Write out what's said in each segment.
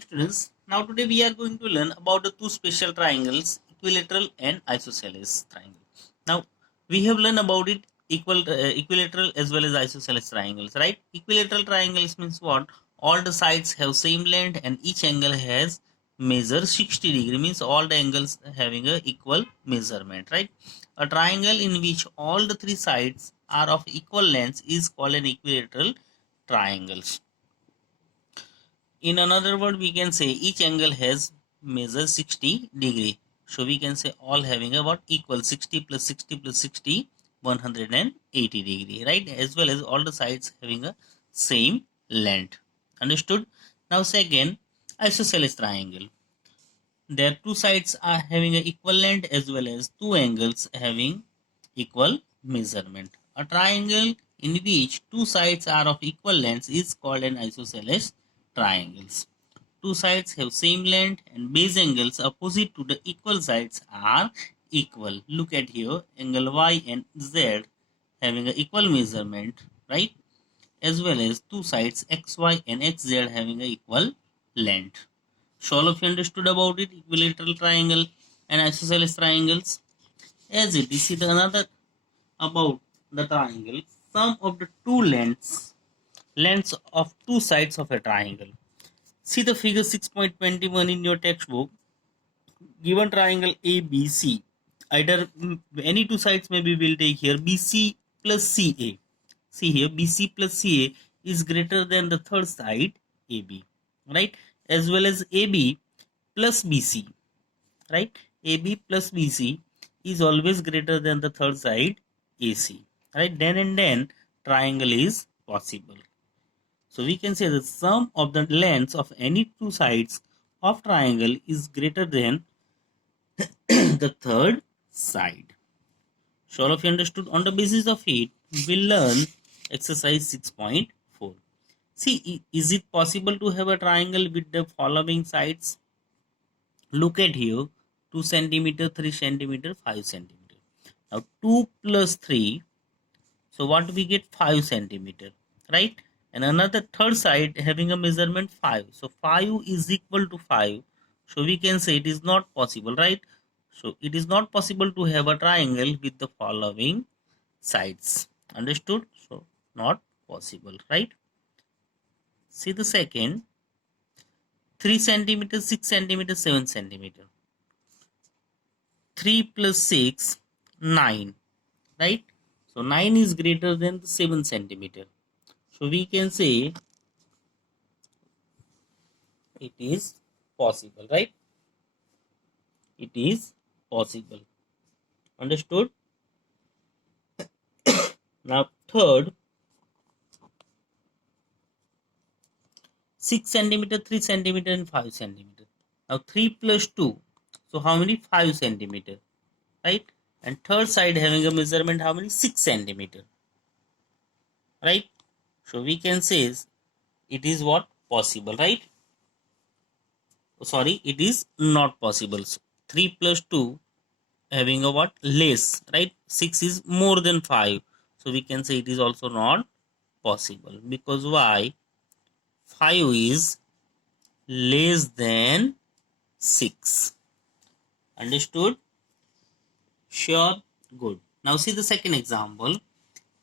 Students, now today we are going to learn about the two special triangles, equilateral and isosceles triangle. Now we have learned about it equilateral as well as isosceles triangles, right? Equilateral triangles means what? All the sides have same length and each angle has measure 60 degree, means all the angles having a equal measurement, right? A triangle in which all the three sides are of equal length is called an equilateral triangles. In another word, we can say each angle has measure 60 degree. So we can say all having about equal 60 plus 60 plus 60, 180 degree, right? As well as all the sides having a same length. Understood? Now second, isosceles triangle. Their two sides are having an equal length as well as two angles having equal measurement. A triangle in which two sides are of equal length is called an isosceles triangles. Two sides have same length and base angles opposite to the equal sides are equal. Look at here, angle Y and Z having an equal measurement, right? As well as two sides XY and XZ having an equal length. So all of you understood about it, equilateral triangle and isosceles triangles. As it is, see the another about the triangle, sum of the two lengths of two sides of a triangle. See the figure 6.21 in your textbook. Given triangle ABC, either any two sides maybe we'll take here BC plus CA. See here BC plus CA is greater than the third side AB, right? As well as AB plus BC, right? AB plus BC is always greater than the third side AC, right? Then and then triangle is possible. So we can say the sum of the lengths of any two sides of triangle is greater than the third side. So all of you understood. On the basis of it, we'll learn exercise 6.4. See, is it possible to have a triangle with the following sides? Look at here, 2 centimeter, 3 centimeter, 5 centimeter. Now 2 plus 3, so what we get? 5 centimeter, right? And another third side having a measurement 5. So 5 is equal to 5. So we can say it is not possible, right? So it is not possible to have a triangle with the following sides. Understood? So not possible, right? See the second, 3 centimeter, 6 centimeter, 7 centimeter. 3 plus 6, 9, right? So 9 is greater than 7 centimeter. So we can say it is possible, right? It is possible. Understood? Now third, 6 centimeter, 3 centimeter and 5 centimeter. Now 3 plus 2. So how many? 5 centimeter, right? And third side having a measurement how many? 6 centimeter, right? So we can say it is what? Possible, right? Sorry, it is not possible. So 3 plus 2 having a what? Less, right? 6 is more than 5. So we can say it is also not possible. Because why? 5 is less than 6. Understood? Sure? Good. Now see the second example.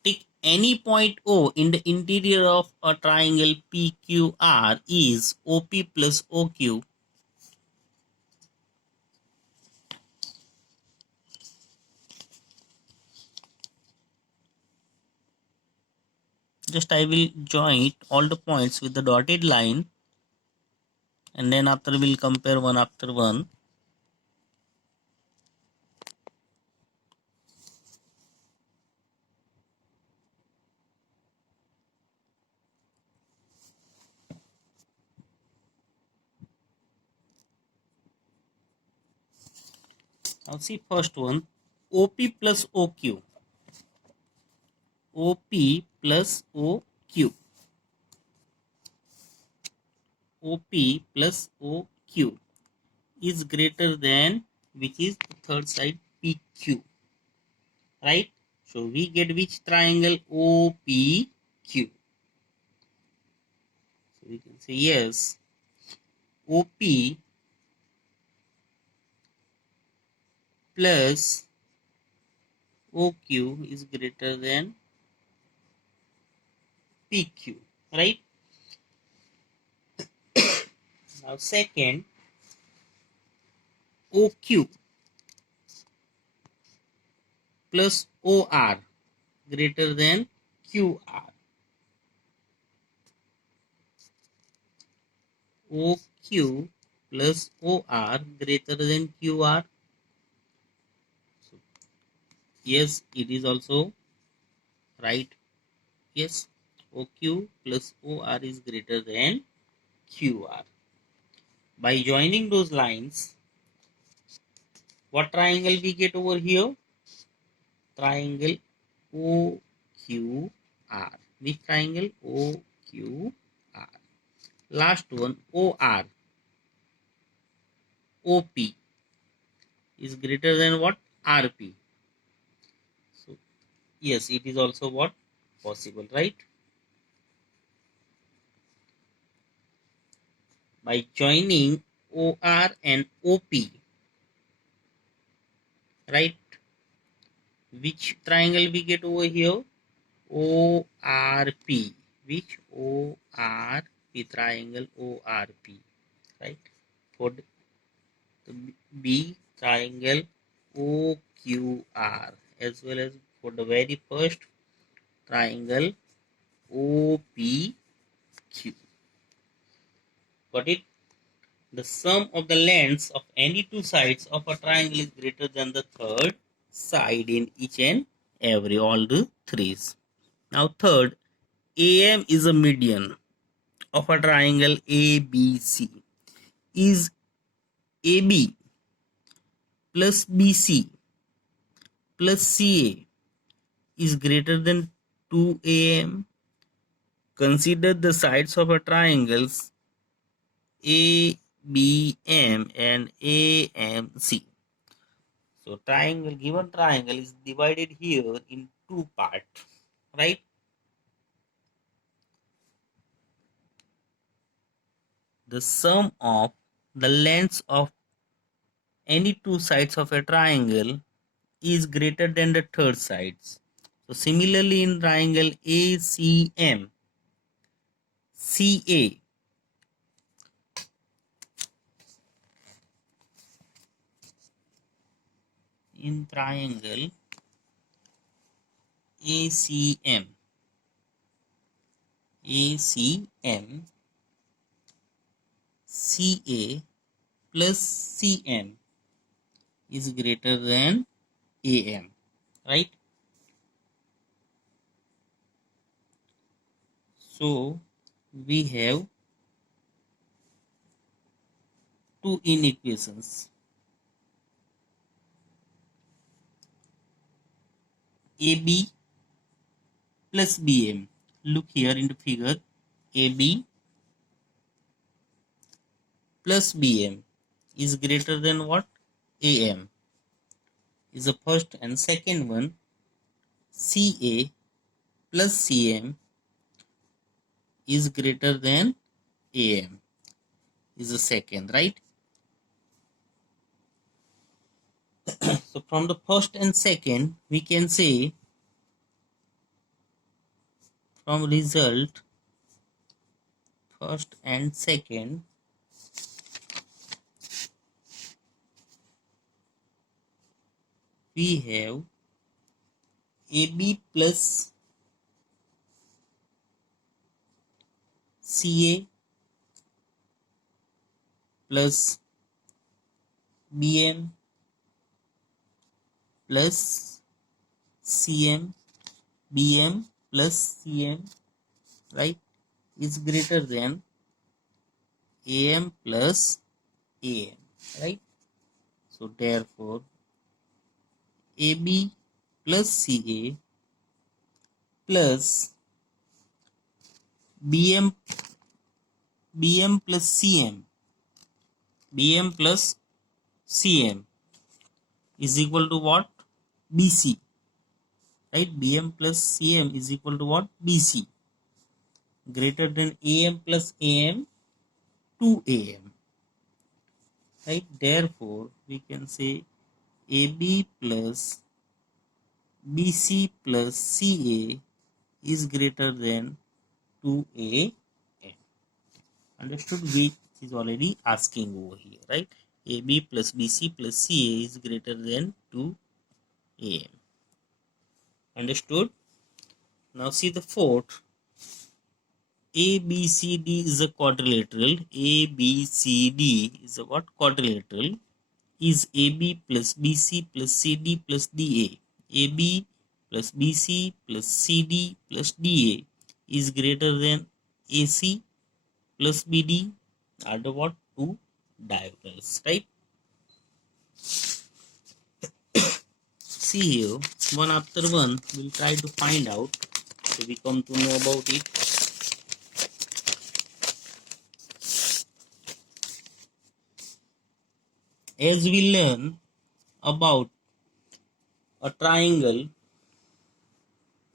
Take any point O in the interior of a triangle PQR is OP plus OQ. Just I will join all the points with the dotted line, and then after we'll compare one after one. Now see first one, OP plus OQ. OP plus OQ. OP plus OQ is greater than, which is the third side PQ, right? So we get which triangle? OPQ. So we can say yes, OP plus OQ is greater than PQ, right? Now second, OQ plus OR greater than QR. OQ plus OR greater than QR. So, yes, it is also right. Yes, OQ plus OR is greater than QR. By joining those lines, what triangle we get over here? Triangle OQR. Which triangle? OQR. Last one, OR. OP is greater than what? RP. So, yes, it is also what? Possible, right? By joining OR and OP, right? Which triangle we get over here? ORP. Which? ORP triangle, ORP, right? For the B triangle OQR, as well as for the very first triangle OPQ. Got it? The sum of the lengths of any two sides of a triangle is greater than the third side in each and every, all the threes. Now third, AM is a median of a triangle ABC. Is AB plus BC plus CA is greater than 2AM? Consider the sides of a triangles ABM and AMC. So given triangle is divided here in two parts, right? The sum of the lengths of any two sides of a triangle is greater than the third sides. So similarly in triangle ACM, CA in triangle ACM, CA plus CM is greater than AM, right? So we have two inequations. AB plus BM. Look here in the figure. AB plus BM is greater than what? AM is the first, and second one, CA plus CM is greater than AM is the second, right? So from the first and second, we can say from result first and second, we have AB plus CA plus BM plus CM, BM plus CM, right, is greater than AM plus AM, right? So therefore AB plus CA plus BM plus CM, BM plus CM is equal to what? BC, right? BM plus CM is equal to what? BC, greater than AM plus AM, 2AM. right? Therefore, we can say AB plus BC plus CA is greater than 2AM. Understood? Which is already asking over here, right? AB plus BC plus CA is greater than 2AM. Understood? Now see the fourth. ABCD is a quadrilateral. ABCD is a what? Quadrilateral. Is AB plus BC plus CD plus DA. AB plus BC plus CD plus DA is greater than AC plus BD are the what? Two diagonals, right? See here, one after one, we'll try to find out. So we come to know about it. As we learn about a triangle,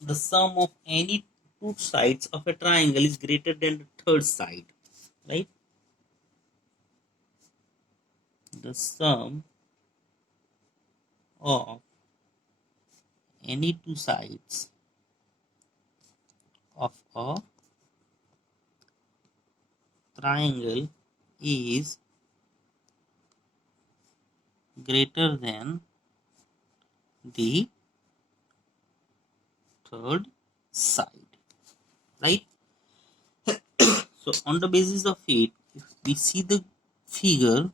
the sum of any two sides of a triangle is greater than the third side, right? The sum of any two sides of a triangle is greater than the third side, right? So on the basis of it, if we see the figure,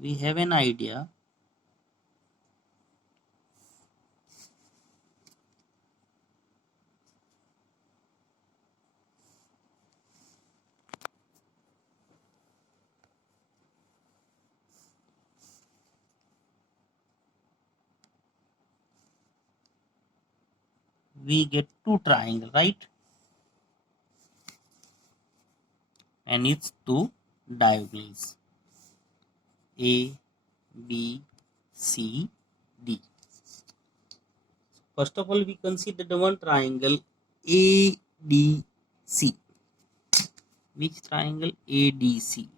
we have an idea we get two triangle, right? And it's two diagonals A, B, C, D. First of all, we consider the one triangle ADC. Which triangle? ADC.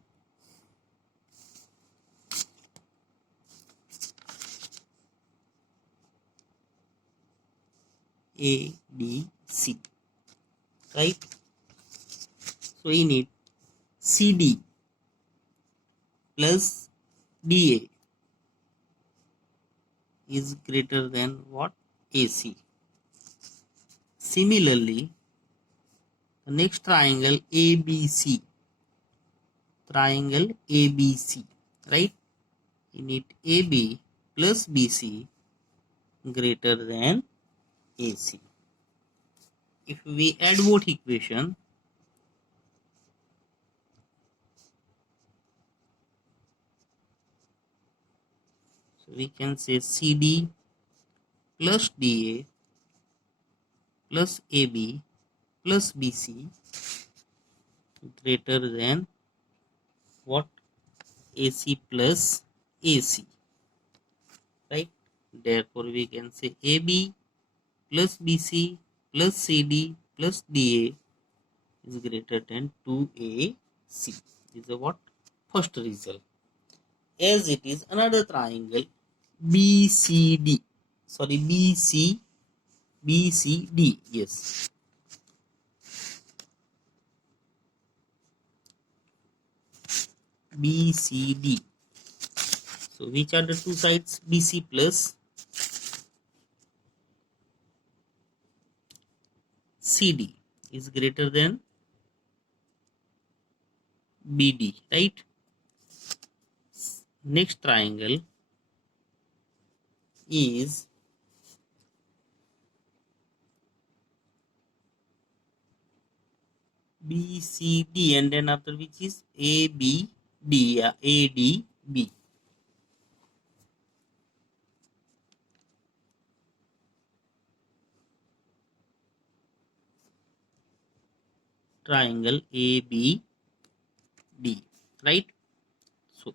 ADC, right? So in it, CD plus DA is greater than what? AC. Similarly, the next triangle ABC, triangle ABC, right? In it, AB plus BC greater than AC. If we add both equation, so we can say CD plus DA plus AB plus BC greater than what? AC plus AC, right? Therefore, we can say AB plus BC plus CD plus DA is greater than 2AC. This is what? First result. As it is another triangle BCD, sorry, BCD, yes. BCD. So which are the two sides? BC plus CD is greater than BD, right? Next triangle is BCD, and then after which is ABD, yeah, ADB. Triangle ABD, right? So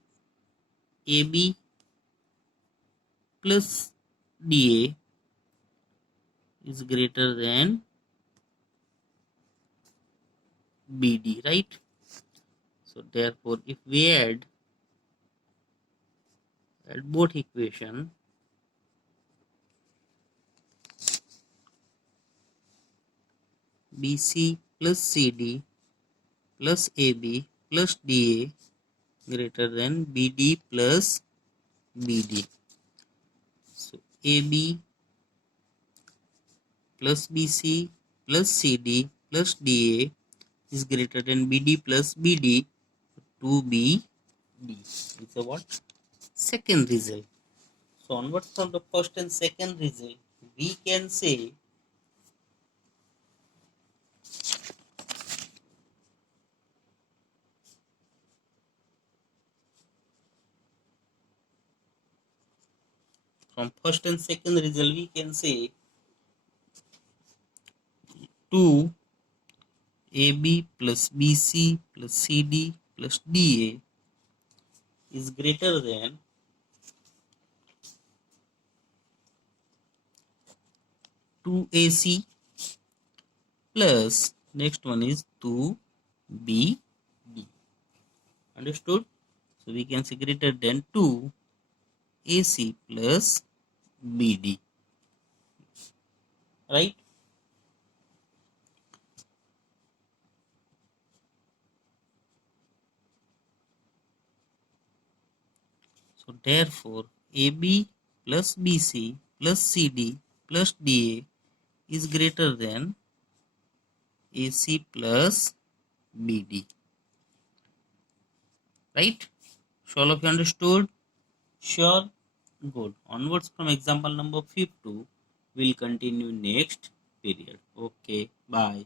AB plus DA is greater than BD, right? So So therefore, if we add both equation, BC plus CD plus AB plus DA greater than BD plus BD. So AB plus BC plus CD plus DA is greater than BD plus BD to BD. It's a what? Second result. So onwards from the first and second result, we can say from first and second result we can say 2 AB plus BC plus CD plus DA is greater than 2AC plus next one is 2BD. Understood? So we can say greater than 2AC plus BD. Right? So therefore AB plus BC plus CD plus DA is greater than AC plus BD. Right? So all of you understood? Sure? Good. Onwards from example number 52, we'll continue next period. Okay, bye.